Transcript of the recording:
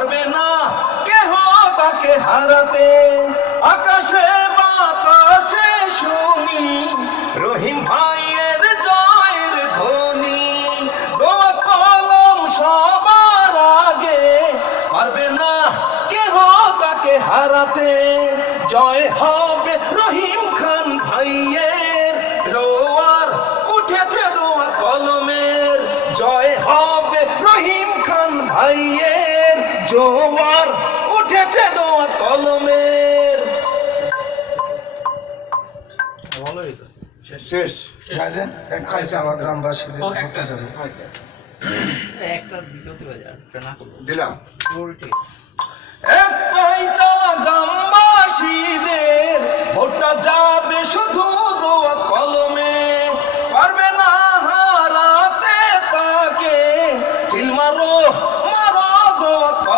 পারবে না কেহ তাকে হারাতে। আকাশে বাতাসে শুনি রহিম ভাইয়ের জয়ের ধ্বনি, দোয়া কলম সবার আগে, পারবে না কেহ তাকে হারাতে। জয় হবে রহিম খান ভাইয়ের, জোয়ার উঠেছে দোয়া কলমের। জয় হবে রহিম খান ভাইয়ের, জোয়ার উঠেছে দোয়া কলমের। শেষ খাইছে আমার গ্রামবাসীদের দিলাম। একটাই চাওয়া গ্রামবাসীদের, ভোটটা যাবে শুধু দোয়া